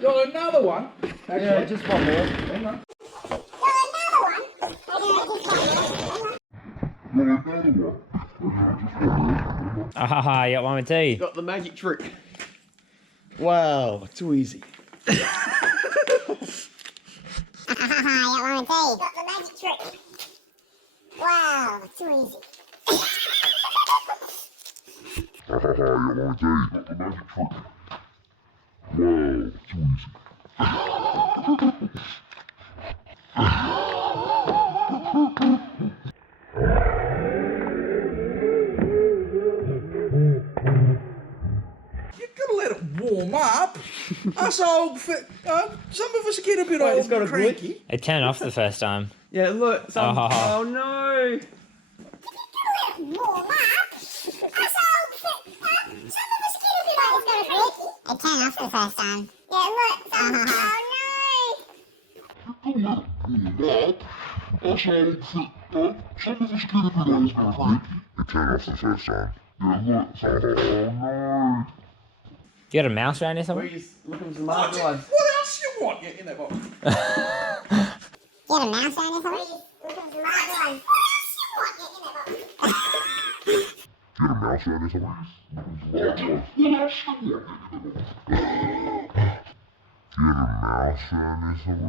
Got another one? Actually, Yeah, just one more. hang on. Ah, you got one with tea. Got the magic trick. Wow, too easy. Wow, too easy. You've got to let it warm up. Us old, some of us get a bit Wait, old it's got a and cranky. glitch? It turned off the first time. Yeah, look. Some, Oh. oh no. Warm up. It turned off the first time. Yeah, look. Oh You got a mouse around here We're somewhere? just looking for some What hard ones. else you want? Yeah, in that box. no! You had a mouse around or something?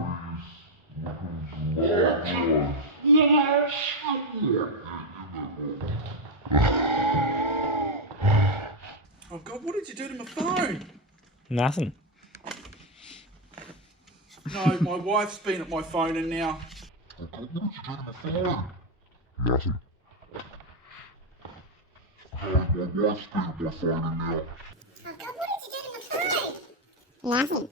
Oh God, what did you do to my phone? Nothing. No, my wife's been at my phone and now. Oh God, what did you do to my phone? Nothing.